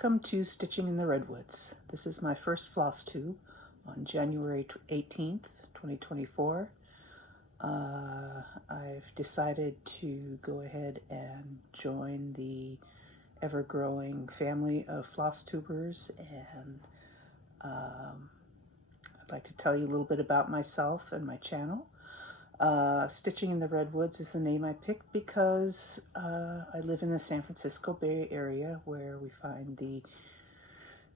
Welcome to Stitching in the Redwoods. This is my first floss tube on January 18th, 2024. I've decided to go ahead and join the ever-growing family of floss tubers, and I'd like to tell you a little bit about myself and my channel. Stitching in the Redwoods is the name I picked because I live in the San Francisco Bay Area, where we find the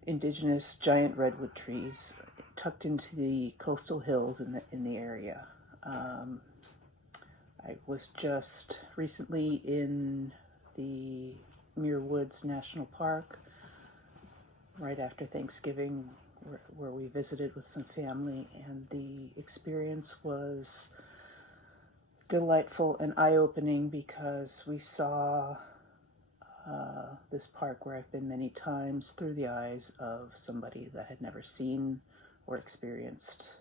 indigenous giant redwood trees tucked into the coastal hills in the area. I was just recently in the Muir Woods National Park right after Thanksgiving, where we visited with some family, and the experience was delightful and eye-opening because we saw this park where I've been many times through the eyes of somebody that had never seen or experienced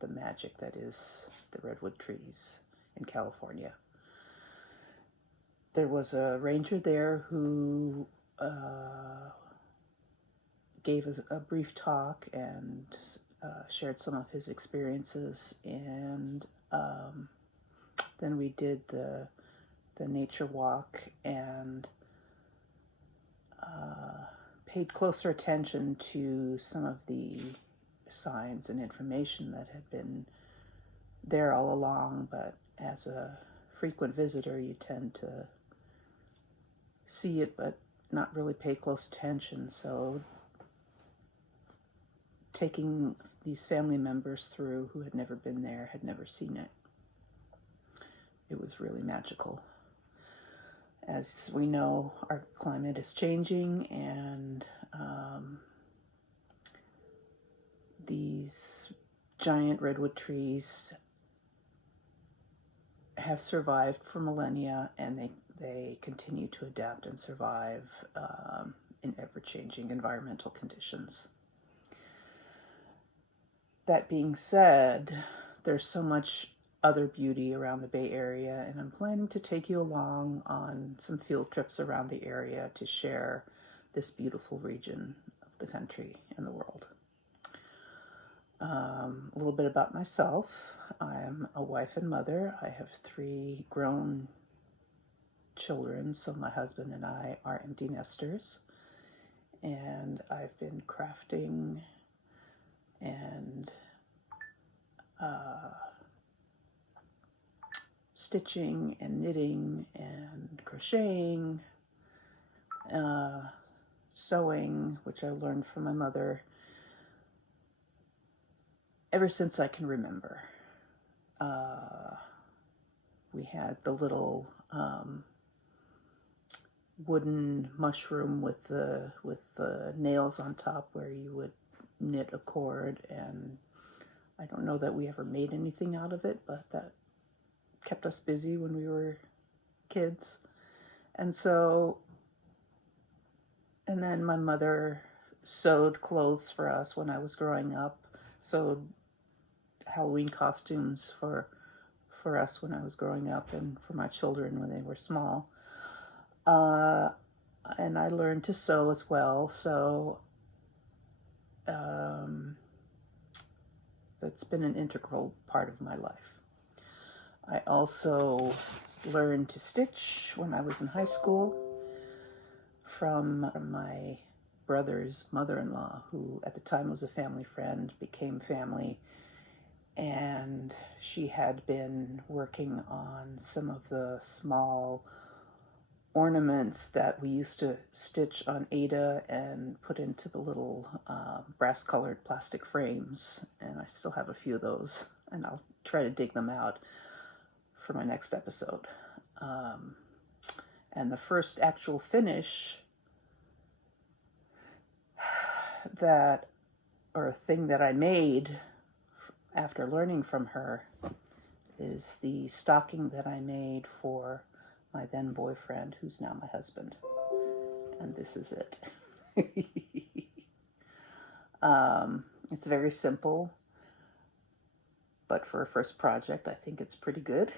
the magic that is the redwood trees in California. There was a ranger there who gave us a brief talk and shared some of his experiences, and then we did the nature walk and paid closer attention to some of the signs and information that had been there all along, but as a frequent visitor you tend to see it but not really pay close attention. So taking these family members through who had never been there, had never seen it, it was really magical. As we know, our climate is changing, and these giant redwood trees have survived for millennia, and they continue to adapt and survive in ever-changing environmental conditions. That being said, there's so much other beauty around the Bay Area, and I'm planning to take you along on some field trips around the area to share this beautiful region of the country and the world. A little bit about myself. I'm a wife and mother. I have 3 grown children, so my husband and I are empty nesters, and I've been crafting and stitching and knitting and crocheting, sewing, which I learned from my mother, ever since I can remember. We had the little wooden mushroom with the nails on top where you would knit a cord, and I don't know that we ever made anything out of it, but that kept us busy when we were kids. And then my mother sewed clothes for us when I was growing up, sewed Halloween costumes for us when I was growing up, and for my children when they were small. And I learned to sew as well, so that's been an integral part of my life. I also learned to stitch when I was in high school from my brother's mother-in-law, who at the time was a family friend, became family, and she had been working on some of the small ornaments that we used to stitch on Ada and put into the little brass-colored plastic frames, and I still have a few of those, and I'll try to dig them out for my next episode. And the first actual finish thing that I made after learning from her is the stocking that I made for my then boyfriend, who's now my husband. And this is it. It's very simple, but for a first project, I think it's pretty good.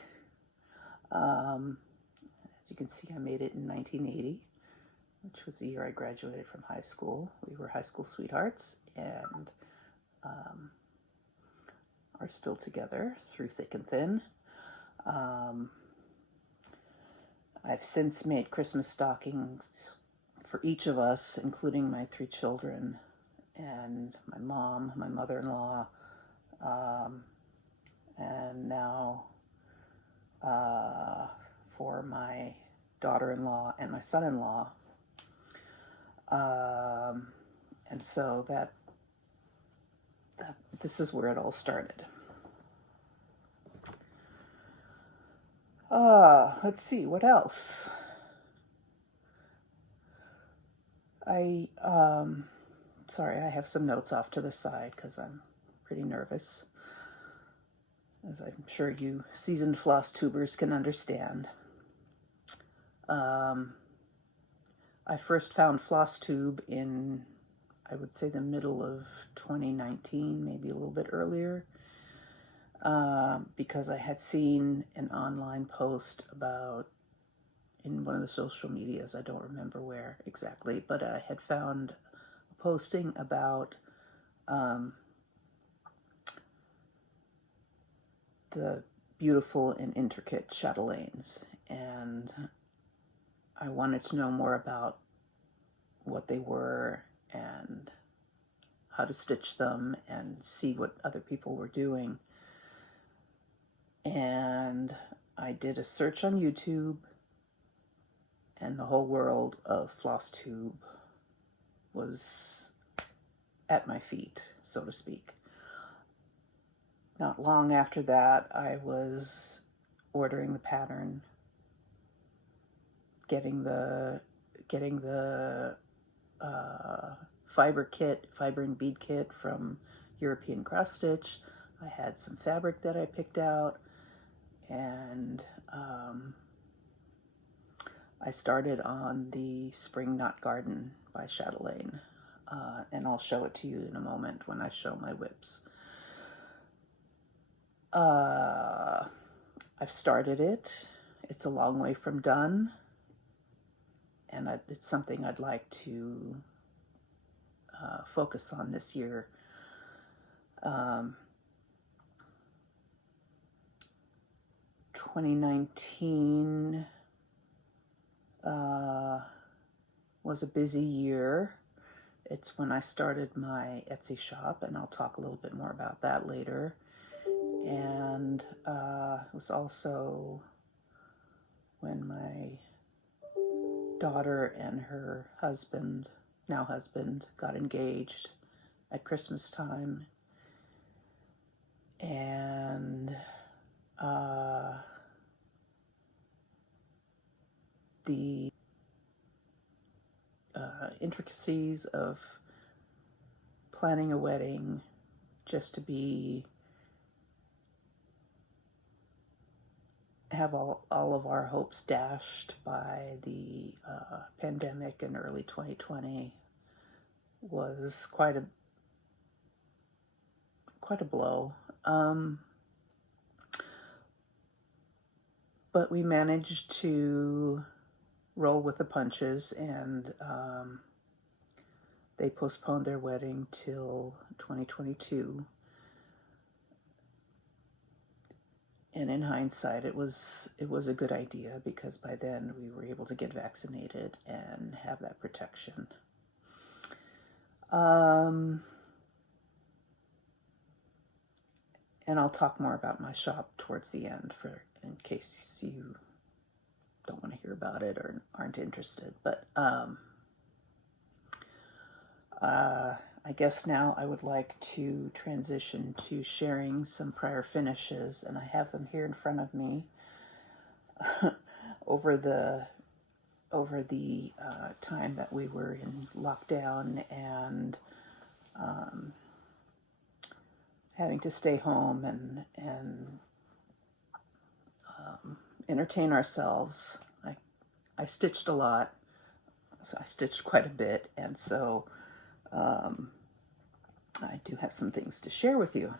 As you can see, I made it in 1980. which was the year I graduated from high school. We were high school sweethearts and are still together through thick and thin. I've since made Christmas stockings for each of us, including my 3 children and my mom, my mother-in-law, and now for my daughter-in-law and my son-in-law. And so that this is where it all started. Let's see, what else? Sorry, I have some notes off to the side because I'm pretty nervous, as I'm sure you seasoned floss tubers can understand. I first found FlossTube in, I would say, the middle of 2019, maybe a little bit earlier, because I had seen an online post about, in one of the social medias, I don't remember where exactly, but I had found a posting about the beautiful and intricate chatelaines, and I wanted to know more about what they were and how to stitch them and see what other people were doing. And I did a search on YouTube, and the whole world of FlossTube was at my feet, so to speak. Not long after that, I was ordering the pattern, getting the fiber and bead kit from European Cross Stitch. I had some fabric that I picked out, and I started on the Spring Knotgarden by Chatelaine, and I'll show it to you in a moment when I show my whips. I've started it. It's a long way from done, and it's something I'd like to focus on this year. 2019 was a busy year. It's when I started my Etsy shop, and I'll talk a little bit more about that later. And it was also when my daughter and her husband, now husband, got engaged at Christmas time. And the intricacies of planning a wedding just to have all of our hopes dashed by the pandemic in early 2020 was quite a blow. But we managed to roll with the punches, and they postponed their wedding till 2022. And in hindsight, it was a good idea, because by then we were able to get vaccinated and have that protection. And I'll talk more about my shop towards the end, in case you don't want to hear about it or aren't interested. But I guess now I would like to transition to sharing some prior finishes, and I have them here in front of me. over the time that we were in lockdown and having to stay home and entertain ourselves, I stitched a lot. So I stitched quite a bit, and so I do have some things to share with you.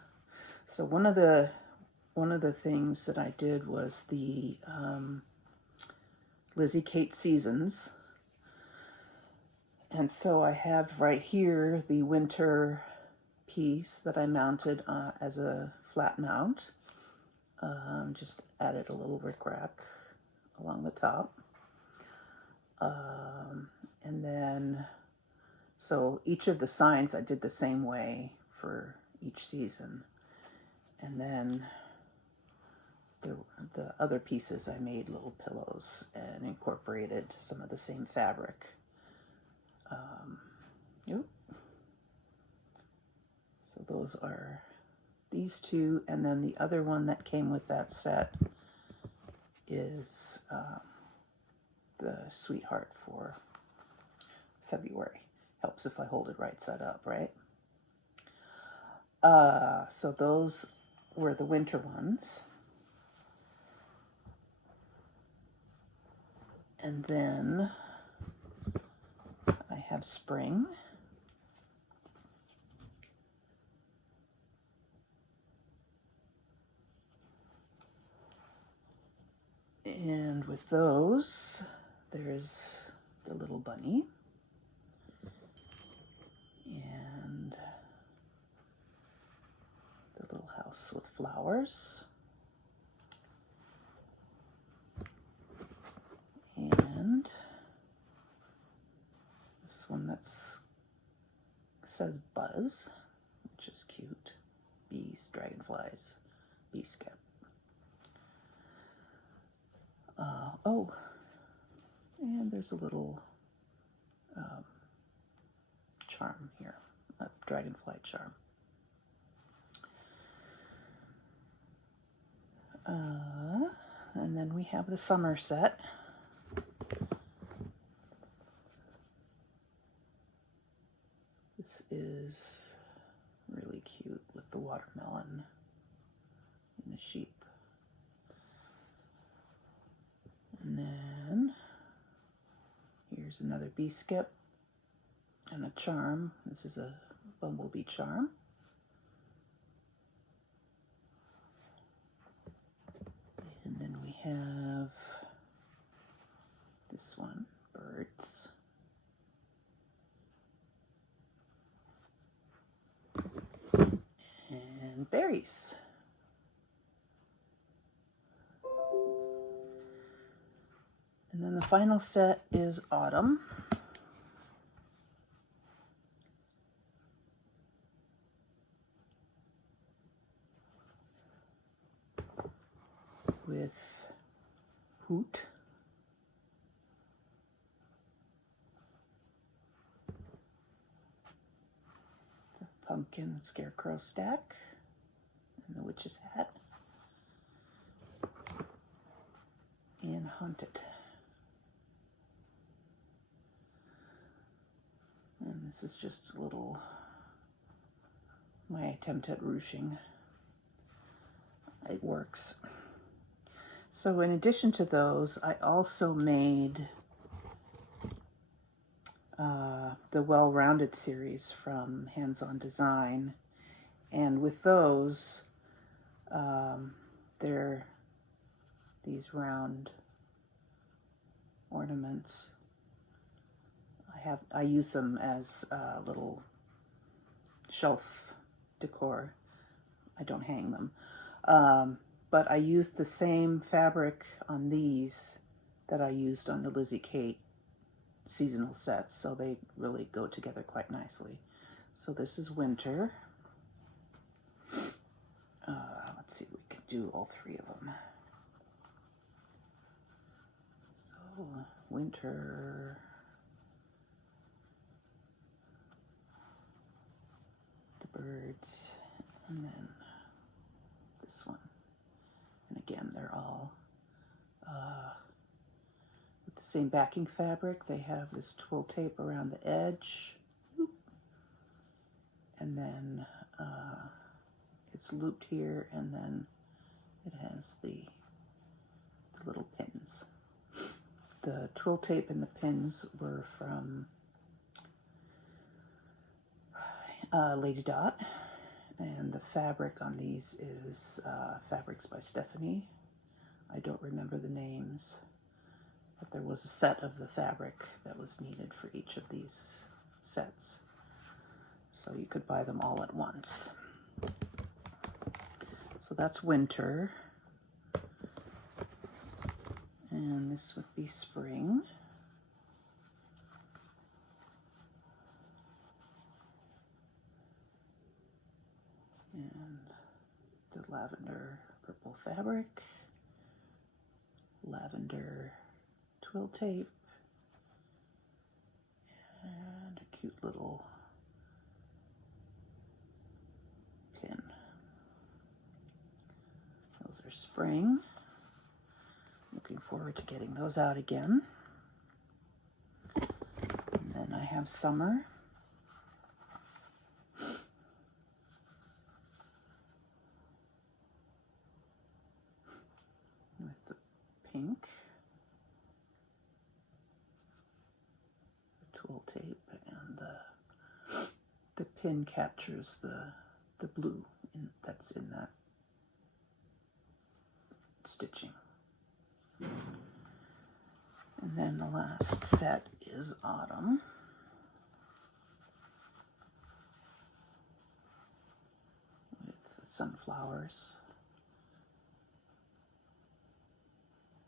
So one of the things that I did was the Lizzy Kate Seasons, And so I have right here the winter piece that I mounted as a flat mount. Just added a little rickrack along the top. And then, so each of the signs I did the same way for each season. And then the other pieces I made little pillows and incorporated some of the same fabric. So those are these two, and then the other one that came with that set is the Sweetheart for February. Helps if I hold it right side up, right? So those were the winter ones. And then I have spring. And with those, there's the little bunny. And the little house with flowers. And this one that's says Buzz, which is cute. Bees, dragonflies, bee skep. Oh, and there's a little charm here, a dragonfly charm. And then we have the summer set. This is really cute with the watermelon and the sheep. And then here's another bee skip and a charm. This is a bumblebee charm. And then we have this one, birds. And berries. And then the final set is autumn. With Hoot. The pumpkin scarecrow stack. And the witch's hat. And Haunted. And this is just a little, my attempt at ruching. It works. So in addition to those, I also made the Well Rounded series from Hands On Design. And with those, they're these round ornaments. I use them as little shelf decor. I don't hang them. But I used the same fabric on these that I used on the Lizzy Kate seasonal sets, so they really go together quite nicely. So this is winter. Let's see if we can do all three of them. So winter. The birds, and then this one. And again, they're all with the same backing fabric. They have this twill tape around the edge. And then it's looped here, and then it has the little pins. The twill tape and the pins were from Lady Dot, and the fabric on these is Fabrics by Stephanie. I don't remember the names. but there was a set of the fabric that was needed for each of these sets. So you could buy them all at once. So that's winter. And this would be spring. And the lavender purple fabric, lavender twill tape, and a cute little pin. Those are spring. Looking forward to getting those out again. And then I have summer. With the pink, the twill tape, and the pin captures the blue that's in that stitching. And then the last set is autumn. With the sunflowers.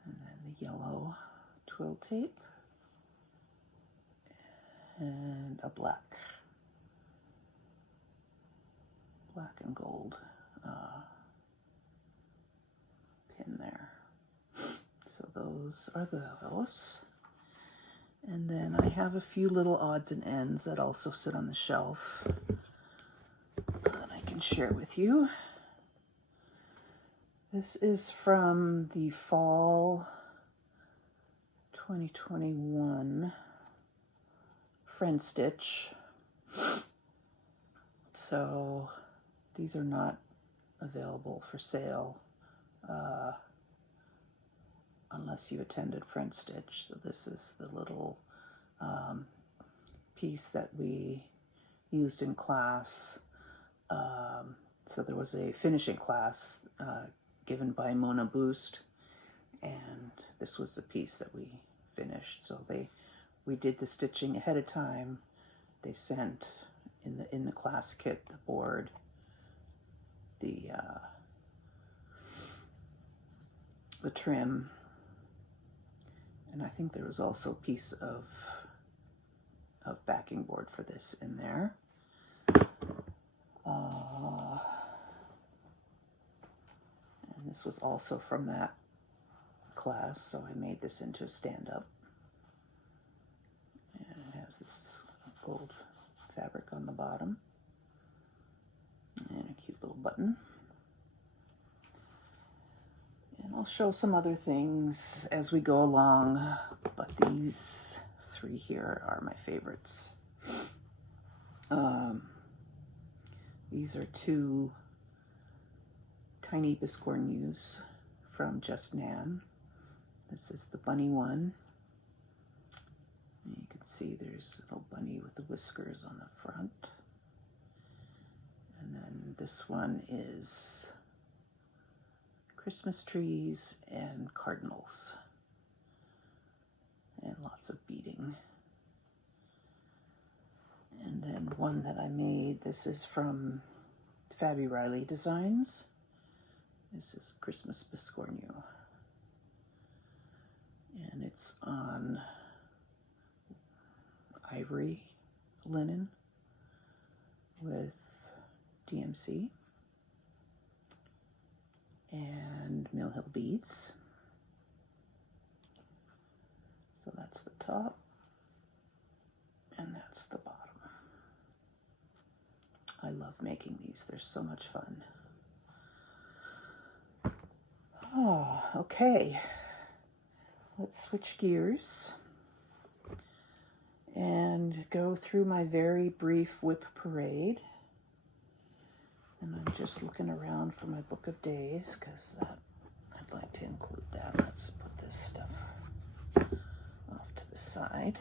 And then the yellow twill tape. And a black and gold pin there. So those are those. And then I have a few little odds and ends that also sit on the shelf that I can share with you. This is from the fall 2021 Friend Stitch. So these are not available for sale unless you attended Friend Stitch. So this is the little piece that we used in class. So there was a finishing class given by Mona Boost, and this was the piece that we finished. So we did the stitching ahead of time. They sent in the class kit the board, the trim, and I think there was also a piece of backing board for this in there. And this was also from that class, so I made this into a stand-up. And it has this gold fabric on the bottom and a cute little button. And I'll show some other things as we go along, but these three here are my favorites. These are two tiny Biscornus from Just Nan. This is the bunny one. And you can see there's a little bunny with the whiskers on the front. And then this one is Christmas trees and cardinals. And lots of beading. And then one that I made, this is from Faby Reilly Designs. This is Christmas Biscornu. And it's on ivory linen with DMC and Mill Hill beads. So that's the top and that's the bottom. I love making these. They're so much fun. Oh, okay. Let's switch gears and go through my very brief whip parade. And I'm just looking around for my book of days because I'd like to include that. Let's put this stuff off to the side.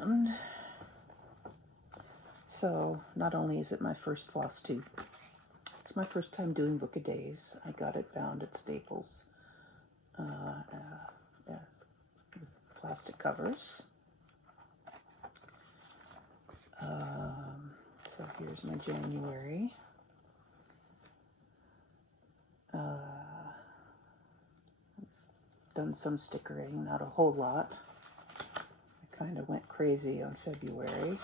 And so not only is it my first FlossTube, it's my first time doing Book a Days. I got it bound at Staples with plastic covers. So here's my January. Done some stickering, not a whole lot. I kind of went crazy on February.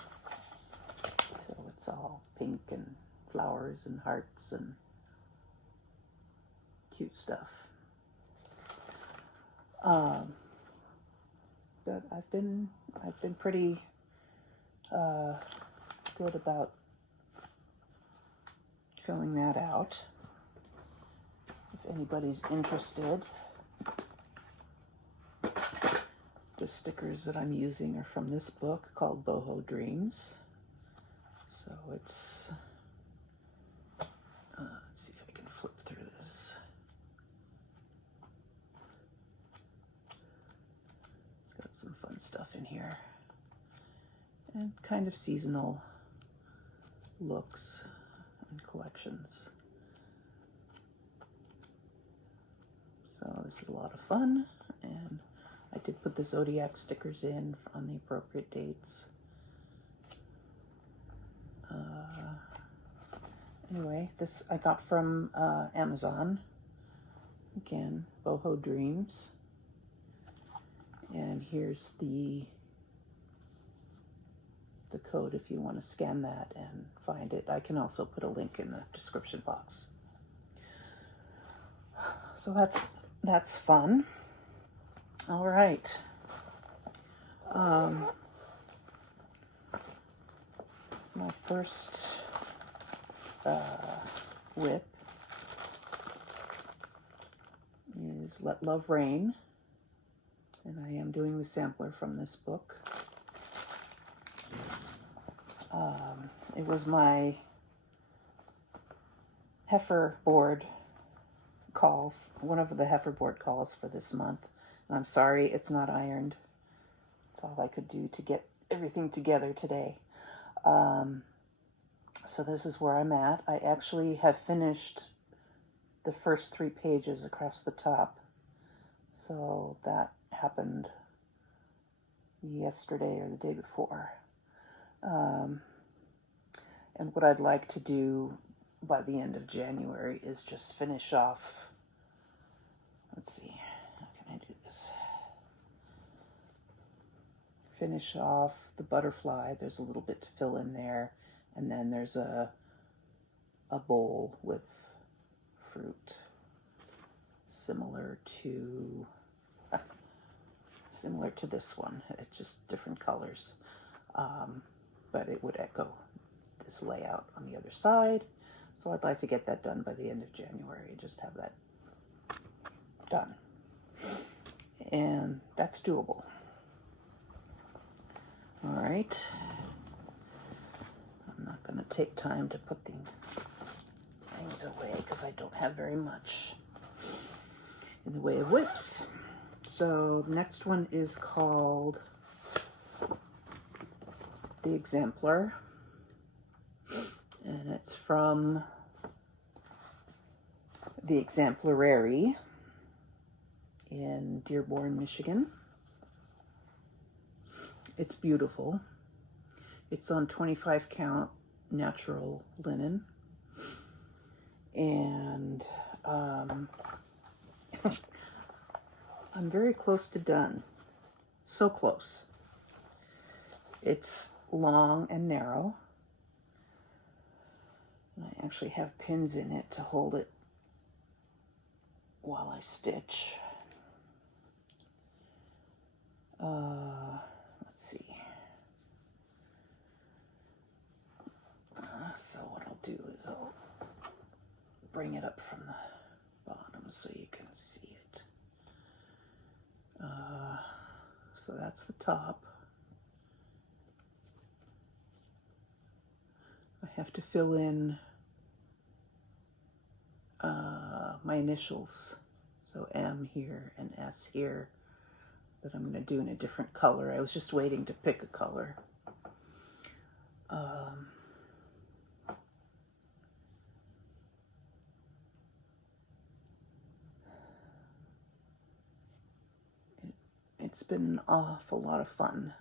So it's all pink and flowers and hearts and cute stuff. But I've been pretty good about filling that out. If anybody's interested, the stickers that I'm using are from this book called Boho Dreams. So it's, let's see if I can flip through this. It's got some fun stuff in here. And kind of seasonal looks and collections. So this is a lot of fun, and I did put the zodiac stickers in on the appropriate dates. Anyway, this I got from Amazon. Again, Boho Dreams. And here's the code if you want to scan that and find it. I can also put a link in the description box. So that's fun. All right. My first whip is Let Love Rain, and I am doing the sampler from this book. It was my heifer board call, one of the heifer board calls for this month. And I'm sorry it's not ironed. That's all I could do to get everything together today. So this is where I'm at. I actually have finished the first 3 pages across the top. So that happened yesterday or the day before. And what I'd like to do by the end of January is just finish off, let's see, how can I do this? Finish off the butterfly. There's a little bit to fill in there. And then there's a bowl with fruit similar to this one. It's just different colors. But it would echo this layout on the other side. So I'd like to get that done by the end of January and just have that done. And that's doable. All right. I'm not going to take time to put the things away because I don't have very much in the way of whips. So the next one is called the Examplar, and it's from the Examplarery in Dearborn, Michigan. It's beautiful. It's on 25 count natural linen, and I'm very close to done. So close. It's long and narrow. I actually have pins in it to hold it while I stitch. Let's see. So what I'll do is I'll bring it up from the bottom so you can see it. So that's the top. I have to fill in my initials, so M here and S here, that I'm going to do in a different color. I was just waiting to pick a color. it's been an awful lot of fun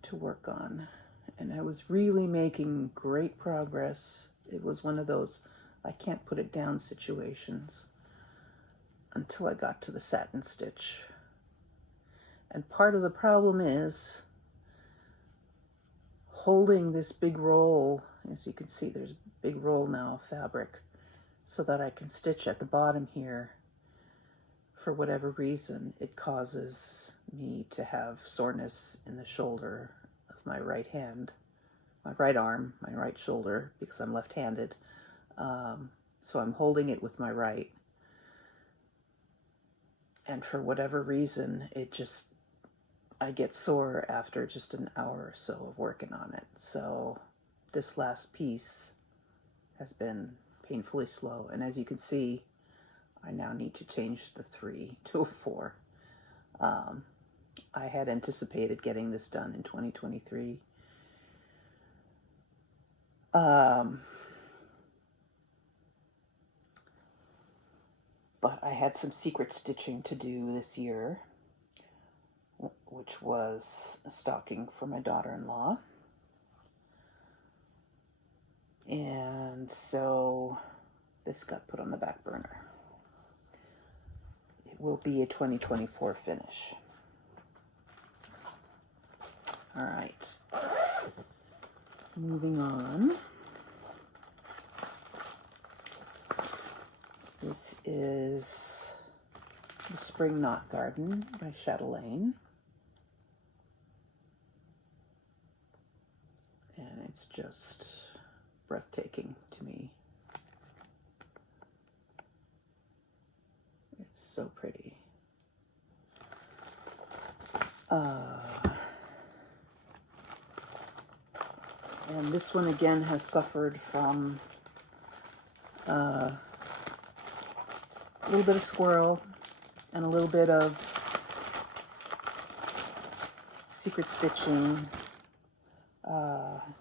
to work on. And I was really making great progress. It was one of those I can't put it down situations until I got to the satin stitch. And part of the problem is holding this big roll. As you can see, there's a big roll now of fabric, so that I can stitch at the bottom here. For whatever reason, it causes me to have soreness in the shoulder of my right hand, my right arm, my right shoulder, because I'm left-handed. So I'm holding it with my right. And for whatever reason, I get sore after just an hour or so of working on it. So this last piece has been painfully slow. And as you can see, I now need to change the 3 to a 4. I had anticipated getting this done in 2023. But I had some secret stitching to do this year, which was a stocking for my daughter-in-law. And so this got put on the back burner. It will be a 2024 finish. All right. Moving on. This is the Spring Knotgarden by Chatelaine. And it's just breathtaking to me. It's so pretty. And this one again has suffered from a little bit of squirrel and a little bit of secret stitching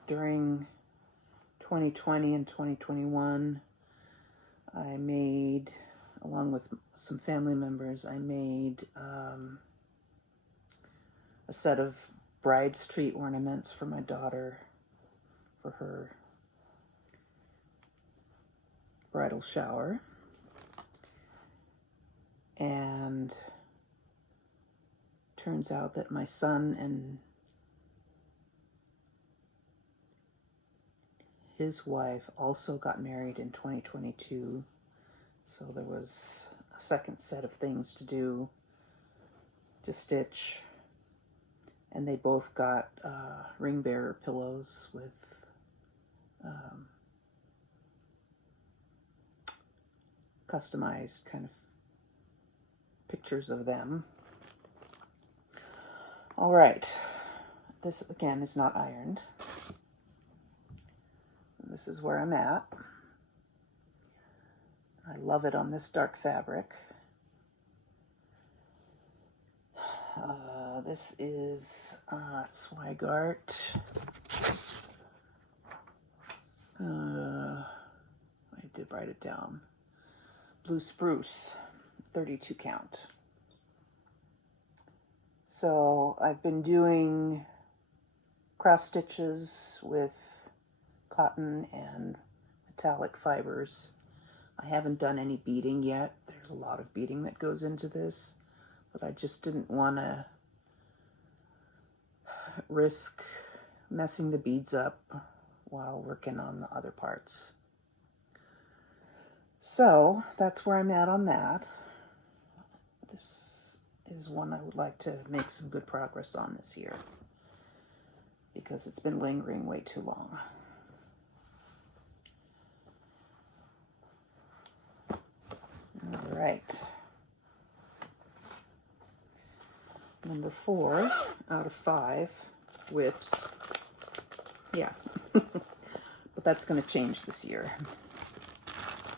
during 2020 and 2021. I made, along with some family members, I made a set of bride's tree ornaments for my daughter for her bridal shower. And turns out that my son and his wife also got married in 2022. So there was a second set of things to do to stitch. And they both got ring bearer pillows with customized kind of pictures of them. All right, this again is not ironed. This is where I'm at. I love it on this dark fabric. This is Zweigart. I did write it down. Blue Spruce, 32 count. So I've been doing cross stitches with cotton and metallic fibers. I haven't done any beading yet. There's a lot of beading that goes into this, but I just didn't want to risk messing the beads up while working on the other parts. So that's where I'm at on that. This is one I would like to make some good progress on this year because it's been lingering way too long. All right. Number 4 out of 5 whips. Yeah, but that's going to change this year,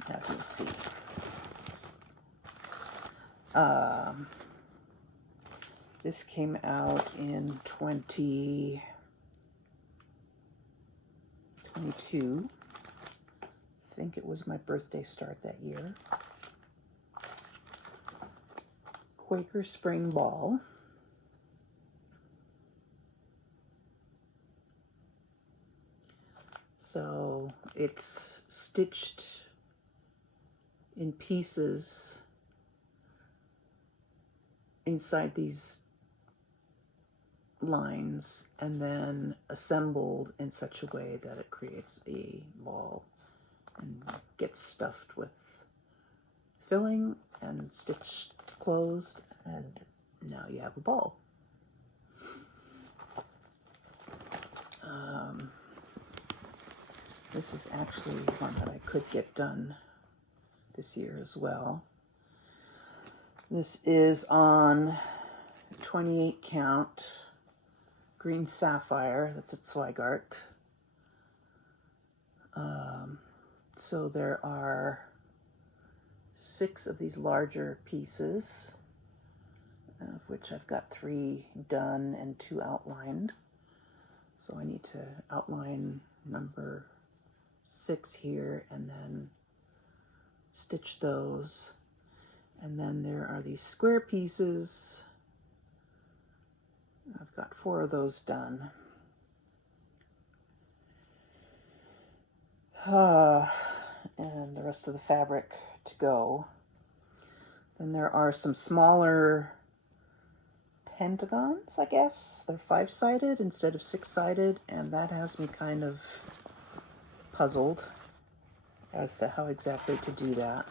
as you'll see. This came out in 2022. I think it was my birthday start that year. Quaker spring ball. So it's stitched in pieces inside these lines and then assembled in such a way that it creates a ball and gets stuffed with filling and stitched closed, and now you have a ball. This is actually one that I could get done this year as well. This is on 28 count green sapphire. That's at Zweigart. So there are 6 of these larger pieces, of which I've got 3 done and 2 outlined. So I need to outline number 6 here and then stitch those. And then there are these square pieces. I've got 4 of those done. And the rest of the fabric to go. Then there are some smaller pentagons, I guess. They're 5-sided instead of 6-sided, and that has me kind of puzzled as to how exactly to do that.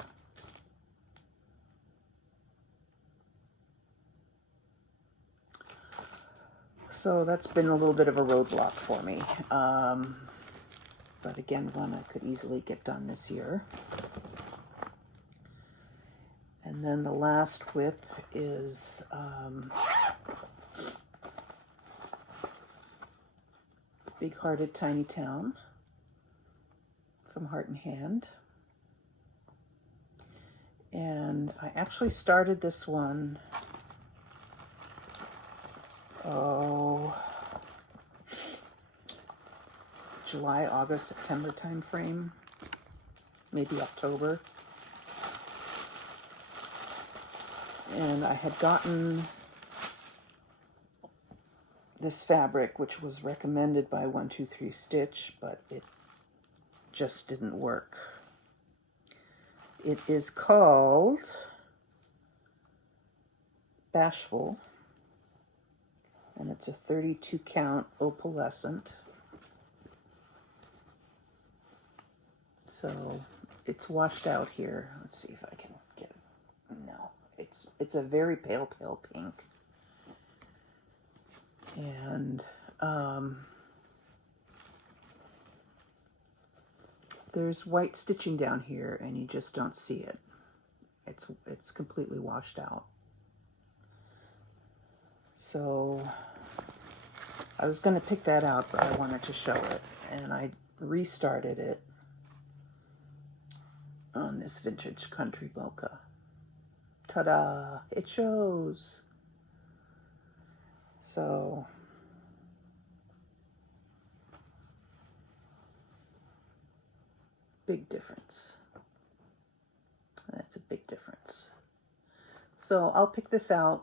So that's been a little bit of a roadblock for me. But again, one I could easily get done this year. And then the last whip is Big Hearted Tiny Town from Heart and Hand. And I actually started this one, July, August, September time frame, maybe October. And I had gotten this fabric, which was recommended by 123 Stitch, but it just didn't work. It is called Bashful, and it's a 32 count opalescent. So it's washed out here. Let's see if I can get it. No, it's a very pale pink. And there's white stitching down here, and you just don't see it. It's completely washed out. So I was going to pick that out, but I wanted to show it, and I restarted it on this vintage country Mocha. Ta-da! It shows. So big difference. That's a big difference. So I'll pick this out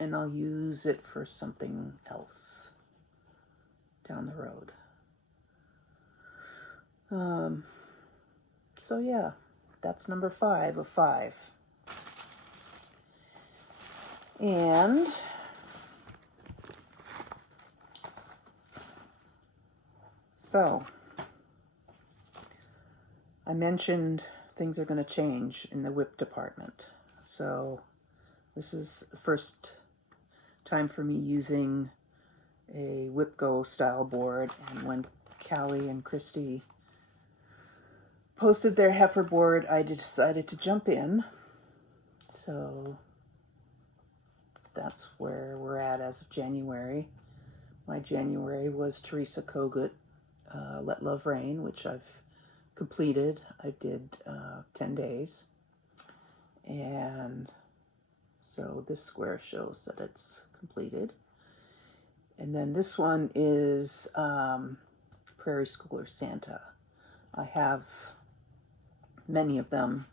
and I'll use it for something else down the road. So yeah, that's number 5 of 5. And so I mentioned things are going to change in the whip department. So this is the first time for me using a Whip Go style board, and when Callie and Christy posted their heifer board, I decided to jump in. So that's where we're at as of January. My January was Teresa Kogut, Let Love Rain, which I've completed. I did 10 days. And so this square shows that it's completed. And then this one is Prairie Schooler Santa. I have many of them.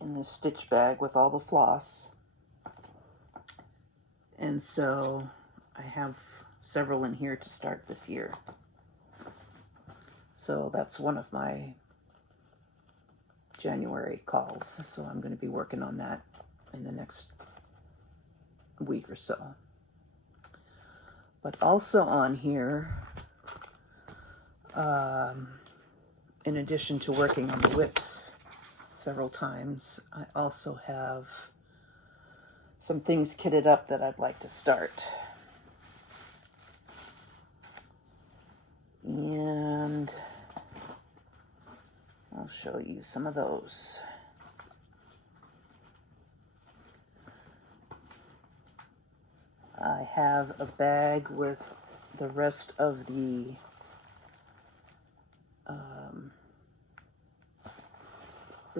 in this stitch bag with all the floss. And so I have several in here to start this year. So that's one of my January calls. So I'm going to be working on that in the next week or so. But also on here, in addition to working on the whips several times, I also have some things kitted up that I'd like to start. And I'll show you some of those. I have a bag with the rest of the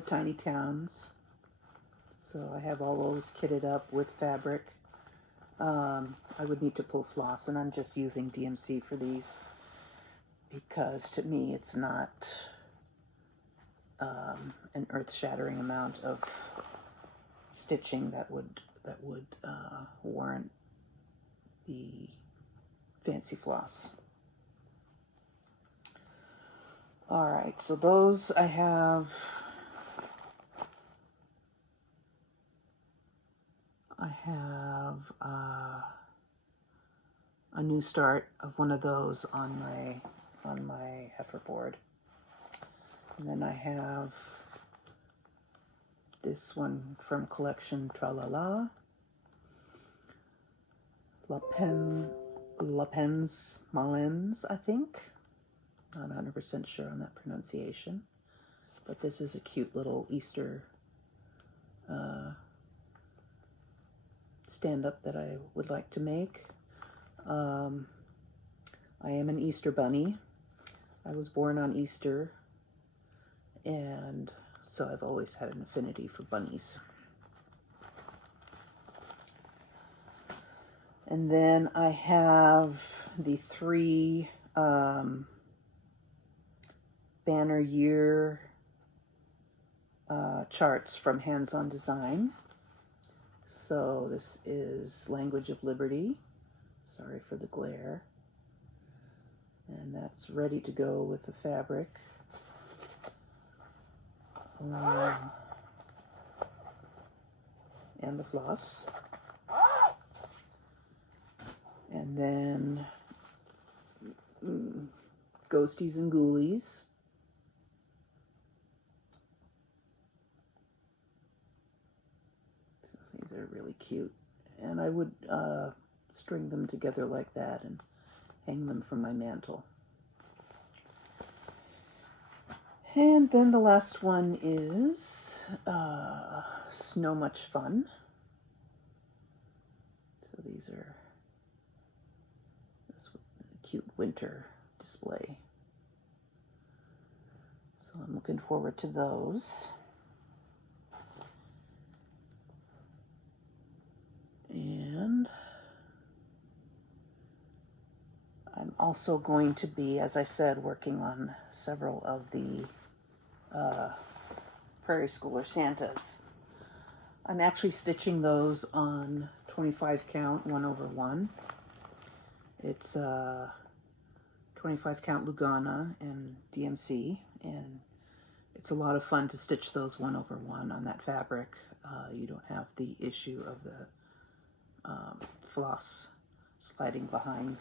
tiny towns. So I have all those kitted up with fabric. I would need to pull floss, and I'm just using DMC for these because to me it's not an earth-shattering amount of stitching that would warrant the fancy floss. All right, so those I have. A new start of one of those on my heifer board, and then I have this one from collection Tralala, La Pens Malens, I think. Not 100% sure on that pronunciation, but this is a cute little Easter stand-up that I would like to make. I am an Easter bunny. I was born on Easter, and so I've always had an affinity for bunnies. And then I have the 3 banner year charts from Hands On Design. So this is Language of Liberty. Sorry for the glare. And that's ready to go with the fabric. And the floss. And then Ghosties and Ghoulies. So these are really cute. And I would string them together like that and hang them from my mantle. And then the last one is Snow Much Fun. So these are a cute winter display. So I'm looking forward to those. And I'm also going to be, as I said, working on several of the Prairie Schooler Santas. I'm actually stitching those on 25 count 1/1. It's 25 count Lugana and DMC, and it's a lot of fun to stitch those 1/1 on that fabric. You don't have the issue of the floss sliding behind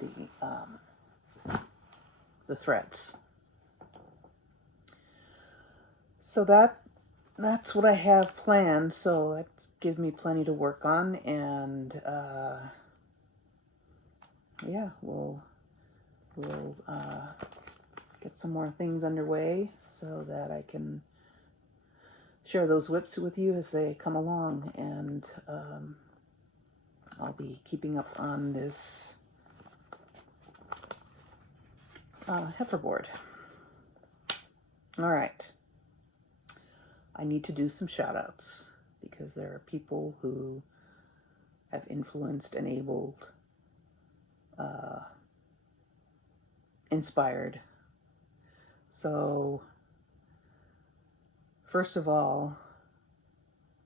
the threads. So that's what I have planned. So that's give me plenty to work on, and yeah, we'll get some more things underway so that I can share those whips with you as they come along, and I'll be keeping up on this heifer board. All right. I need to do some shout outs because there are people who have influenced, enabled, inspired. So, first of all,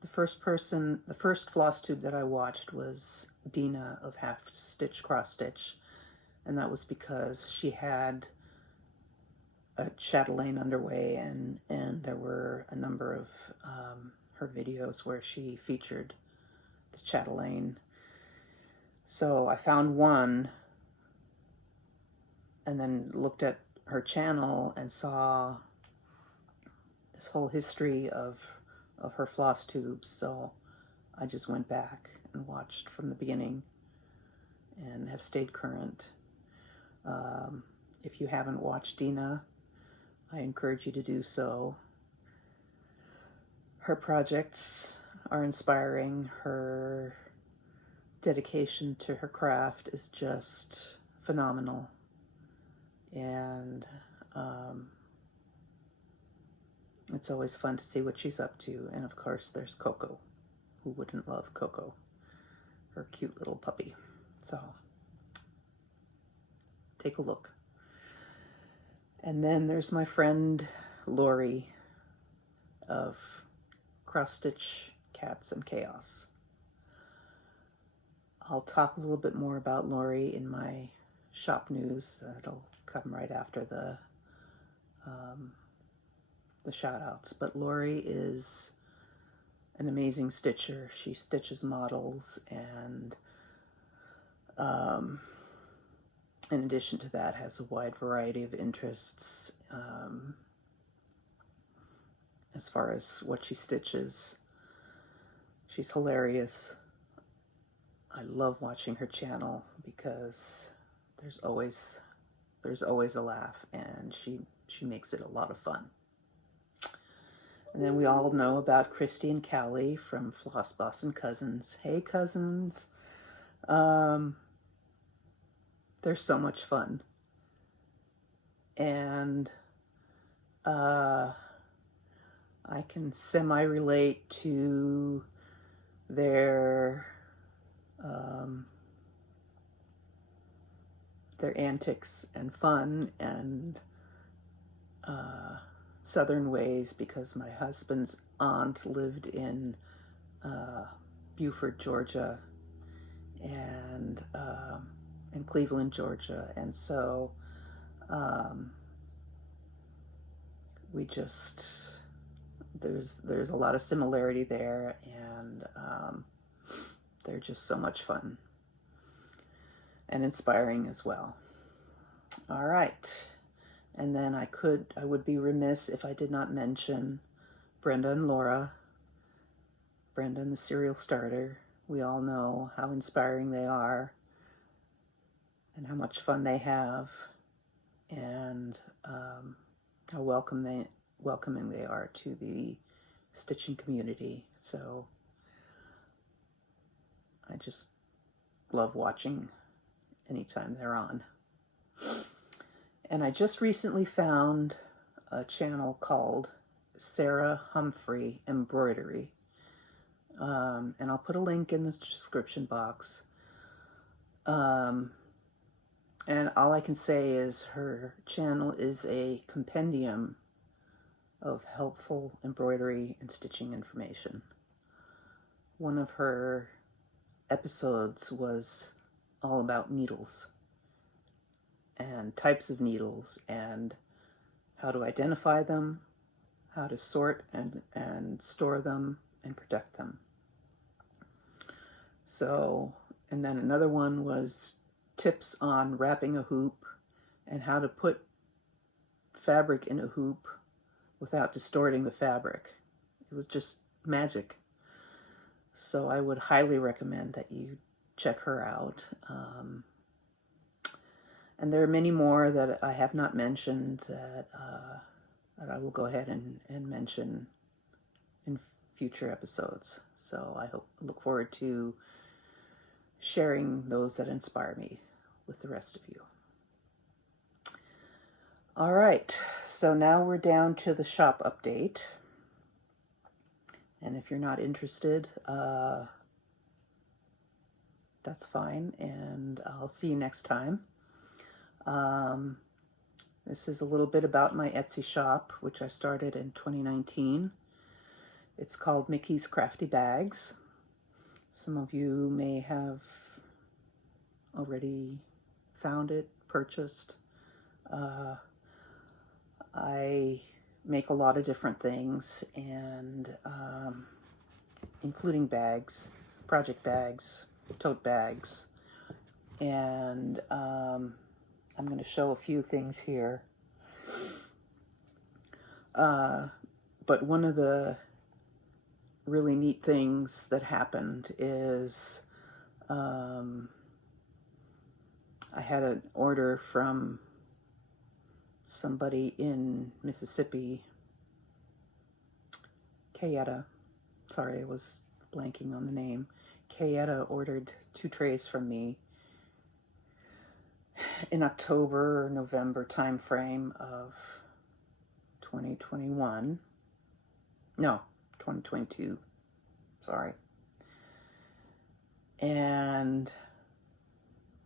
the first floss tube that I watched was Dina of Half Stitch Cross Stitch, and that was because she had a Chatelaine underway, and there were a number of her videos where she featured the Chatelaine. So I found one and then looked at her channel and saw this whole history of her floss tubes. So I just went back and watched from the beginning and have stayed current. If you haven't watched Dina, I encourage you to do so. Her projects are inspiring. Her dedication to her craft is just phenomenal. And it's always fun to see what she's up to. And of course, there's Coco. Who wouldn't love Coco? Her cute little puppy. So, take a look. And then there's my friend Aury of Cross Stitch Cats and Chaos. I'll talk a little bit more about Aury in my shop news. It'll come right after the shout outs. But Aury is an amazing stitcher. She stitches models, and in addition to that, has a wide variety of interests as far as what she stitches. She's hilarious. I love watching her channel because there's always a laugh, and she makes it a lot of fun. And then we all know about Christy and Callie from Floss Boss and Cousins. Hey, cousins. They're so much fun. And I can semi-relate to their antics and fun and southern ways, because my husband's aunt lived in Beaufort, Georgia, and Cleveland, Georgia, and so we just there's a lot of similarity there, and they're just so much fun and inspiring as well. All right, and then I would be remiss if I did not mention Brenda and Laura. Brenda and the Serial Starter. We all know how inspiring they are and how much fun they have, and how welcoming they are to the stitching community. So I just love watching anytime they're on. And I just recently found a channel called Sarah Humphrey Embroidery. And I'll put a link in the description box. And all I can say is her channel is a compendium of helpful embroidery and stitching information. One of her episodes was all about needles and types of needles and how to identify them, how to sort and store them and protect them. So, and then another one was tips on wrapping a hoop and how to put fabric in a hoop without distorting the fabric. It was just magic. So I would highly recommend that you check her out. And there are many more that I have not mentioned that I will go ahead and mention in future episodes. So I look forward to sharing those that inspire me with the rest of you. All right, so now we're down to the shop update. And if you're not interested, that's fine, and I'll see you next time. This is a little bit about my Etsy shop, which I started in 2019. It's called Mickey's Crafty Bags. Some of you may have already found it, purchased. I make a lot of different things, and including bags, project bags, tote bags, and I'm going to show a few things here. But one of the really neat things that happened is I had an order from somebody in Mississippi, Kayetta. Sorry, I was blanking on the name. Kayetta ordered 2 trays from me in October or November time frame of 2021. No, 2022. Sorry. And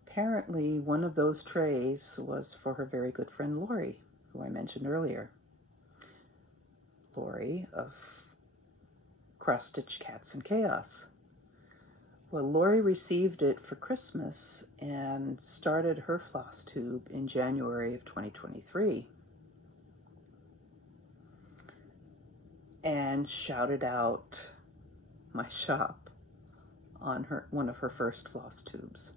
apparently one of those trays was for her very good friend Lori, who I mentioned earlier. Lori of Cross Stitch Cats and Chaos. Well, Lori received it for Christmas and started her FlossTube in January of 2023. And shouted out my shop on one of her first FlossTubes.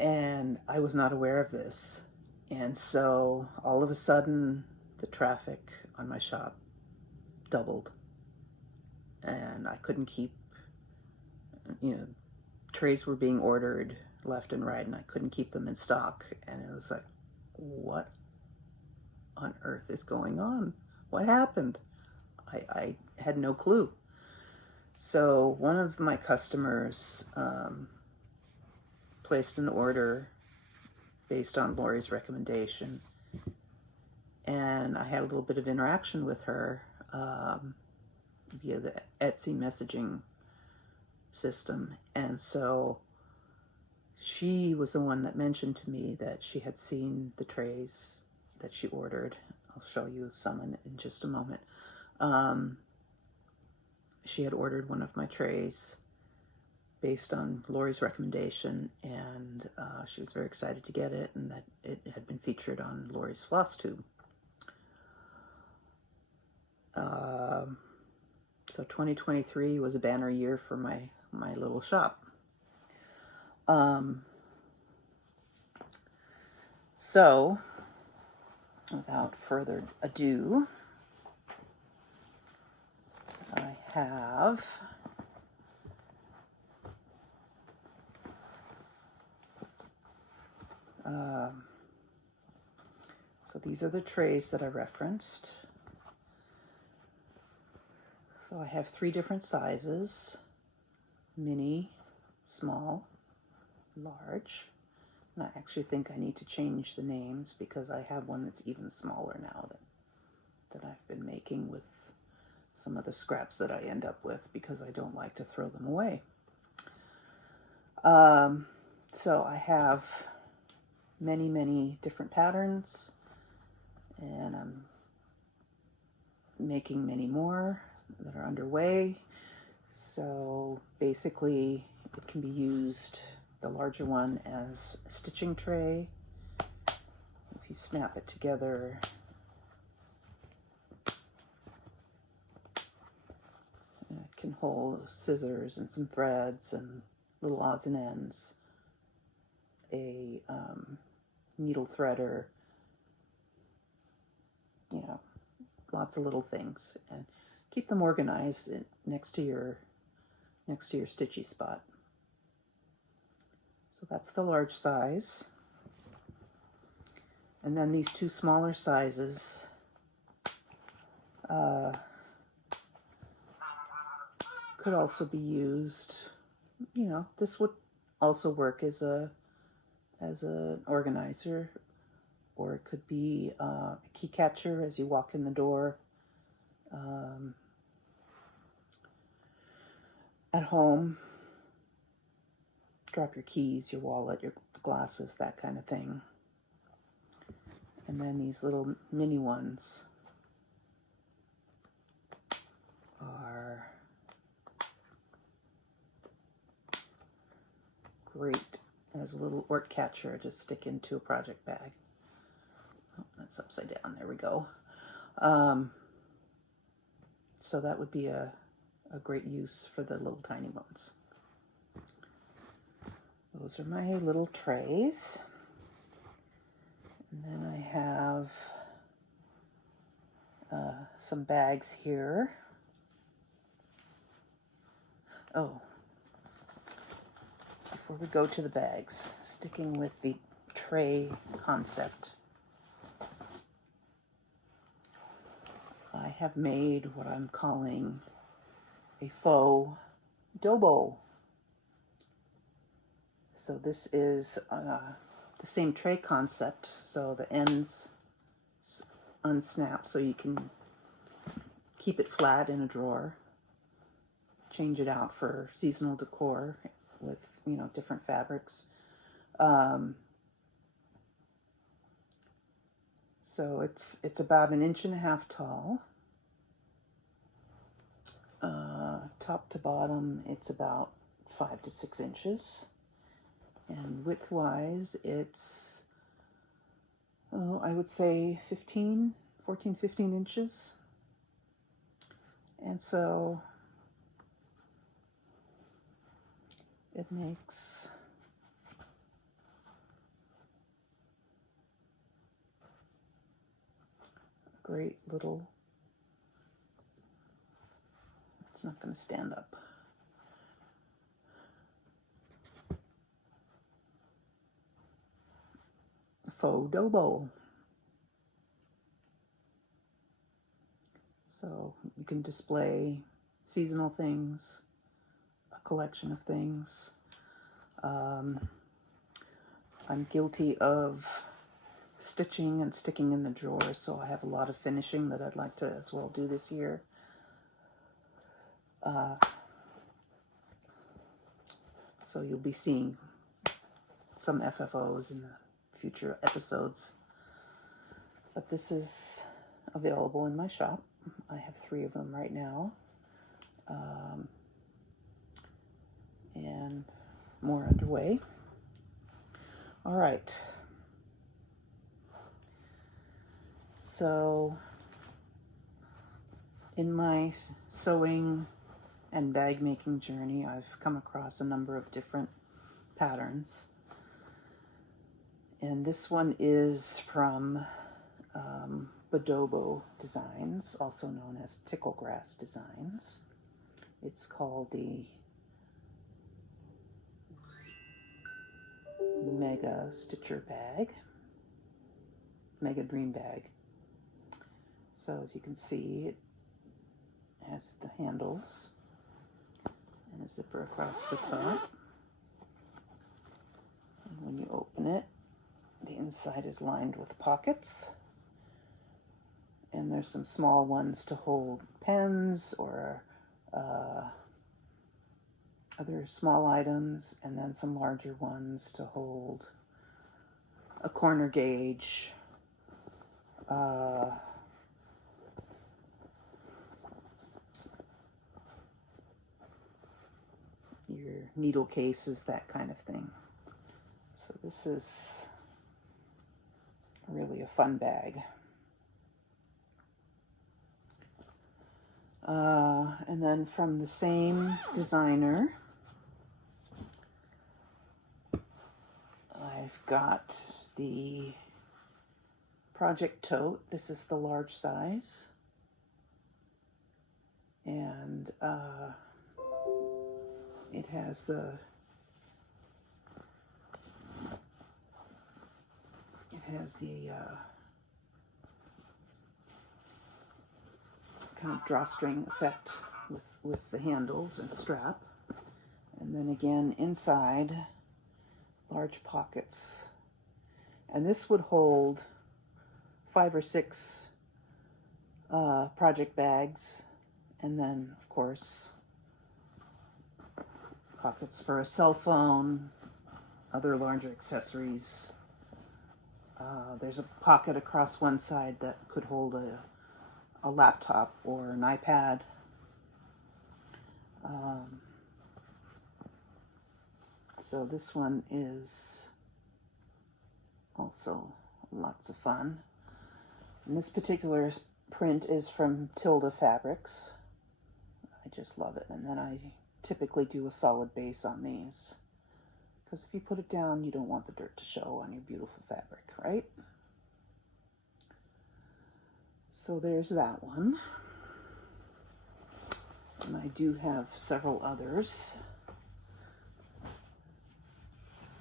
And I was not aware of this. And so all of a sudden the traffic on my shop doubled. And I couldn't keep, trays were being ordered left and right, and I couldn't keep them in stock. And it was like, what on earth is going on? What happened? I had no clue. So one of my customers placed an order based on Lori's recommendation, and I had a little bit of interaction with her via the Etsy messaging system. And so she was the one that mentioned to me that she had seen the trays that she ordered. I'll show you some in just a moment. She had ordered one of my trays based on Lori's recommendation, and she was very excited to get it, and that it had been featured on Lori's FlossTube. So 2023 was a banner year for my little shop. So without further ado, I have so these are the trays that I referenced. So I have 3 different sizes: mini, small, large. And I actually think I need to change the names because I have one that's even smaller now that I've been making with some of the scraps that I end up with because I don't like to throw them away. So I have many different patterns, and I'm making many more that are underway. So basically it can be used, the larger one, as a stitching tray. If you snap it together, it can hold scissors and some threads and little odds and ends, a needle threader, lots of little things, and keep them organized next to your stitchy spot. So that's the large size. And then these 2 smaller sizes could also be used. This would also work as an organizer, or it could be a key catcher as you walk in the door. At home, drop your keys, your wallet, your glasses, that kind of thing. And then these little mini ones are great as a little orc catcher to stick into a project bag. Oh, that's upside down. There we go. So that would be a great use for the little tiny ones. Those are my little trays. And then I have some bags here. Oh, before we go to the bags, sticking with the tray concept, I have made what I'm calling a faux dobo. So this is the same tray concept, so the ends unsnap so you can keep it flat in a drawer, change it out for seasonal decor with, you know, different fabrics. So it's about 1.5 inches tall. Top to bottom, it's about 5 to 6 inches. And width-wise, it's, I would say 14, 15 inches. And so it makes a great little, it's not going to stand up. Faux dobo. So you can display seasonal things, a collection of things. I'm guilty of stitching and sticking in the drawers, so I have a lot of finishing that I'd like to as well do this year. So you'll be seeing some FFOs in the future episodes. But this is available in my shop. I have 3 of them right now. And more underway. All right. So in my sewing and bag making journey, I've come across a number of different patterns. And this one is from Bodobo Designs, also known as Ticklegrass Designs. It's called the Mega Stitcher Bag, Mega Dream Bag. So as you can see, it has the handles and a zipper across the top. And when you open it, the inside is lined with pockets. And there's some small ones to hold pens or other small items, and then some larger ones to hold a corner gauge, your needle cases, that kind of thing. So this is really a fun bag. And then from the same designer, I've got the Project Tote. This is the large size. And it has the kind of drawstring effect with the handles and strap. And then again inside, large pockets. And this would hold 5 or 6 project bags, and then of course pockets for a cell phone, other larger accessories. There's a pocket across one side that could hold a laptop or an iPad. So this one is also lots of fun. And this particular print is from Tilda Fabrics. I just love it. And then I typically do a solid base on these, because if you put it down, you don't want the dirt to show on your beautiful fabric, right? So there's that one. And I do have several others.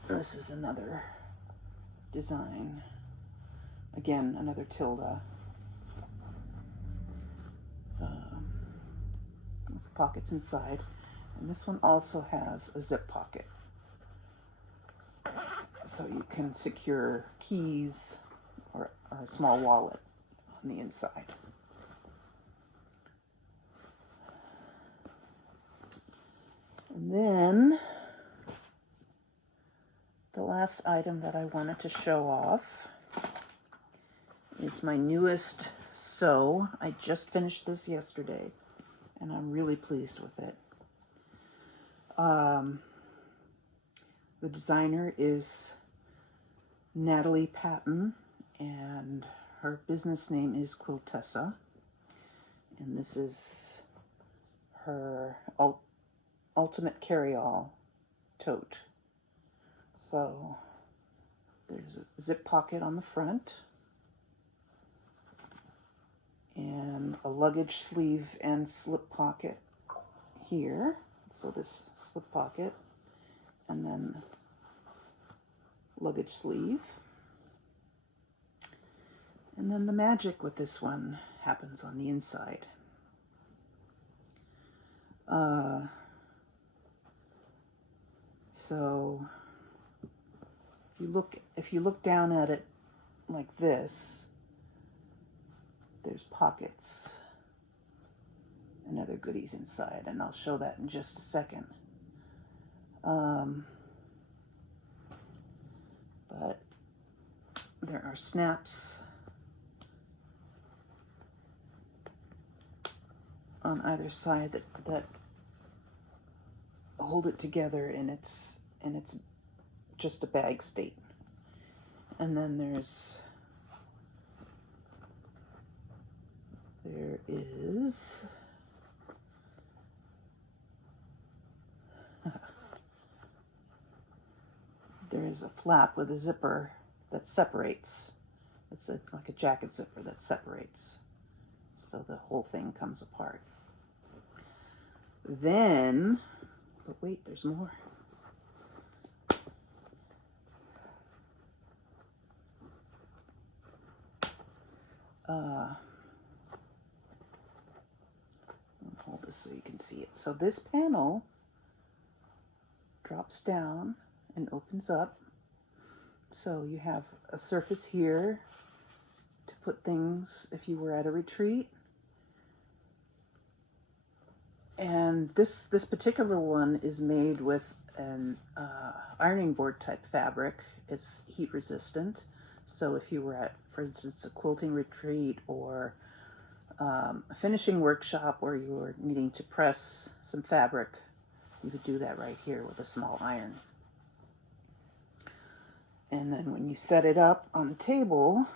This is another design. Again, another Tilda. With pockets inside. And this one also has a zip pocket. So you can secure keys or a small wallet on the inside. And then the last item that I wanted to show off is my newest sew. I just finished this yesterday, and I'm really pleased with it. The designer is Natalie Patton, and her business name is Quiltessa, and this is her ultimate carry-all tote. So there's a zip pocket on the front and a luggage sleeve and slip pocket here. So this slip pocket and then luggage sleeve. And then the magic with this one happens on the inside. So if you look down at it like this, there's pockets and other goodies inside, and I'll show that in just a second. But there are snaps on either side that hold it together, and it's just a bag state. And then there is there's a flap with a zipper that separates. It's like a jacket zipper that separates, so the whole thing comes apart. Then, but wait, there's more. Hold this so you can see it. So this panel drops down and opens up. So you have a surface here to put things if you were at a retreat. And this particular one is made with an ironing board type fabric. It's heat resistant. So if you were at, for instance, a quilting retreat or a finishing workshop where you were needing to press some fabric, you could do that right here with a small iron. And then when you set it up on the table,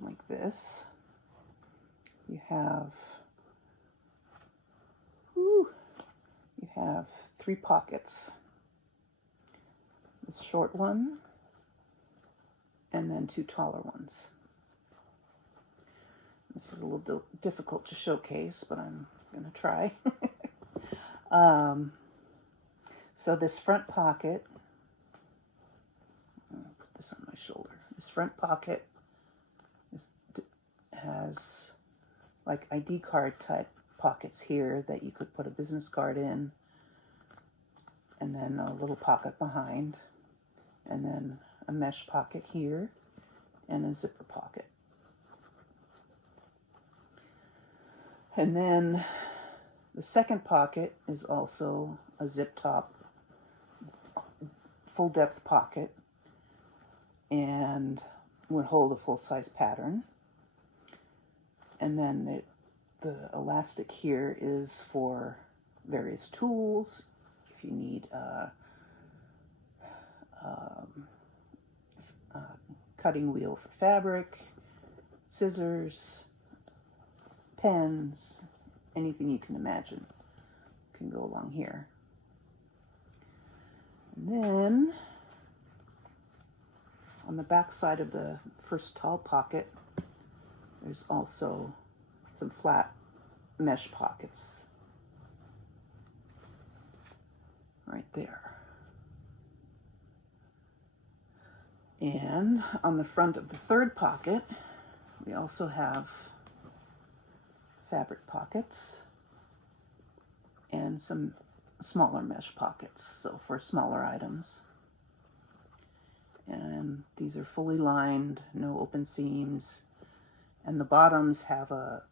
like this, you have 3 pockets. This short one, and then 2 taller ones. This is a little difficult to showcase, but I'm going to try. So this front pocket, I'll put this on my shoulder. This front pocket has like ID card type pockets here that you could put a business card in, and then a little pocket behind, and then a mesh pocket here, and a zipper pocket. And then the second pocket is also a zip top, full depth pocket, and would hold a full-size pattern. And then the elastic here is for various tools. If you need cutting wheel for fabric, scissors, pens, anything you can imagine can go along here. And then on the back side of the first tall pocket, there's also some flat mesh pockets right there. And on the front of the third pocket, we also have fabric pockets and some smaller mesh pockets, so for smaller items. And these are fully lined, no open seams, and the bottoms have a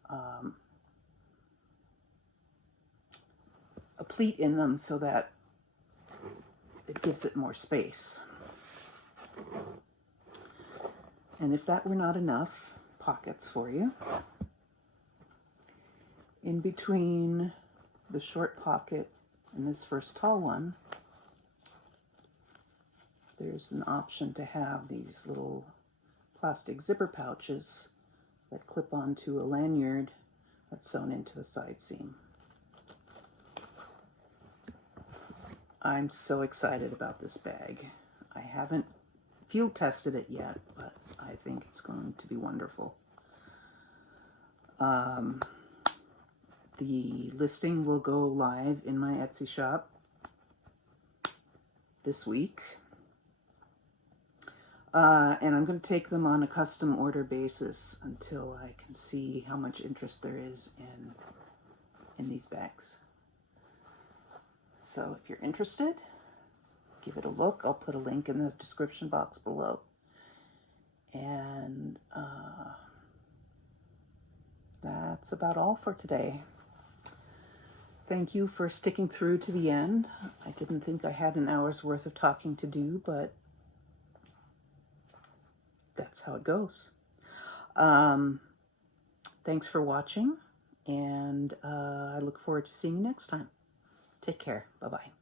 pleat in them so that it gives it more space. And if that were not enough pockets for you, in between the short pocket and this first tall one, there's an option to have these little plastic zipper pouches that clip onto a lanyard that's sewn into the side seam. I'm so excited about this bag. I haven't field tested it yet, but I think it's going to be wonderful. The listing will go live in my Etsy shop this week. And I'm going to take them on a custom order basis until I can see how much interest there is in these bags. So if you're interested, give it a look. I'll put a link in the description box below. And that's about all for today. Thank you for sticking through to the end. I didn't think I had an hour's worth of talking to do, but that's how it goes. Thanks for watching, and I look forward to seeing you next time. Take care. Bye-bye.